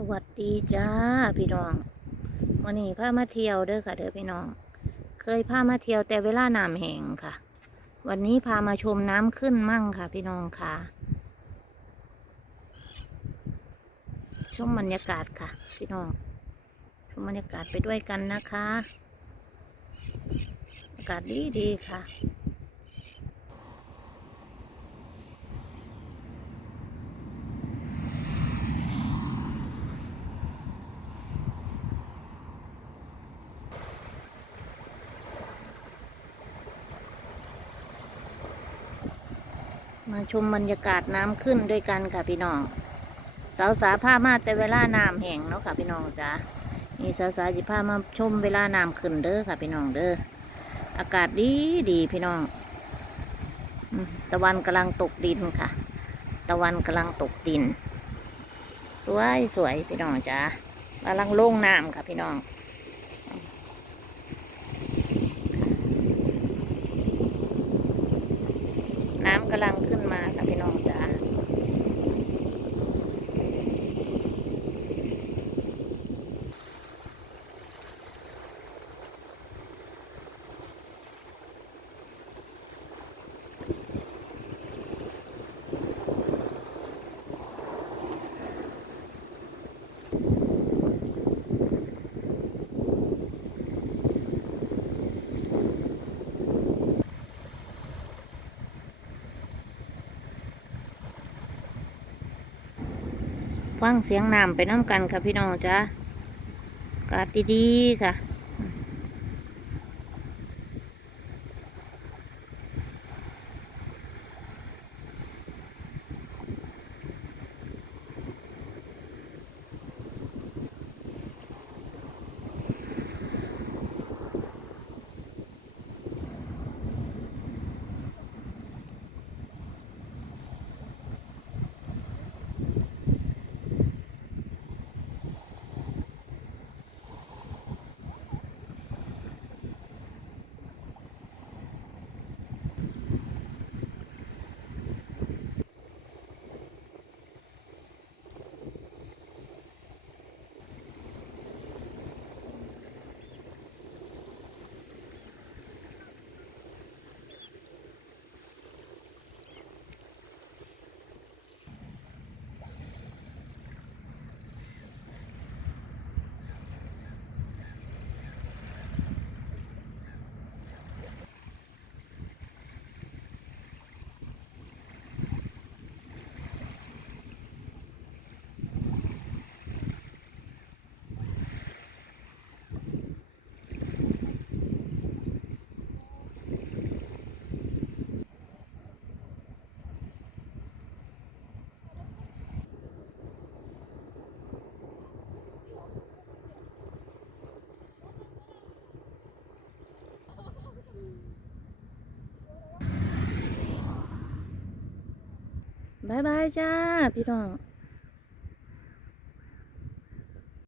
สวัสดีจ้าพี่น้องวันนี้พามาเที่ยวเด้อค่ะเด้อพี่น้อง เคยพามาเที่ยวแต่เวลาน้ำแห้งค่ะ วันนี้พามาชมน้ำขึ้นมั่งค่ะ พี่น้องค่ะ ชมบรรยากาศค่ะ พี่น้อง ชมบรรยากาศไปด้วยกันนะคะ อากาศดีดีค่ะ มาชมบรรยากาศน้ำขึ้นด้วยกันค่ะพี่น้อง สาวสาผ้ามาแต่เวลาน้ำแห้งเนาะค่ะพี่น้องจ้านี่สาวสาจิผ้ามาชมเวลาน้ำขึ้นเด้อค่ะพี่น้องเด้ออากาศดีดีพี่น้องตะวันกำลังตกดินค่ะ ตะวันกำลังตกดิน สวยสวยพี่น้องจ้ากำลังโล่งน้ำค่ะพี่น้อง กำลังขึ้นมาค่ะพี่น้องจ้า ฟังเสียงน้ำไปน้ำกันค่ะพี่น้องจ้ากาดดีๆค่ะ บายบายจ้าพี่น้อง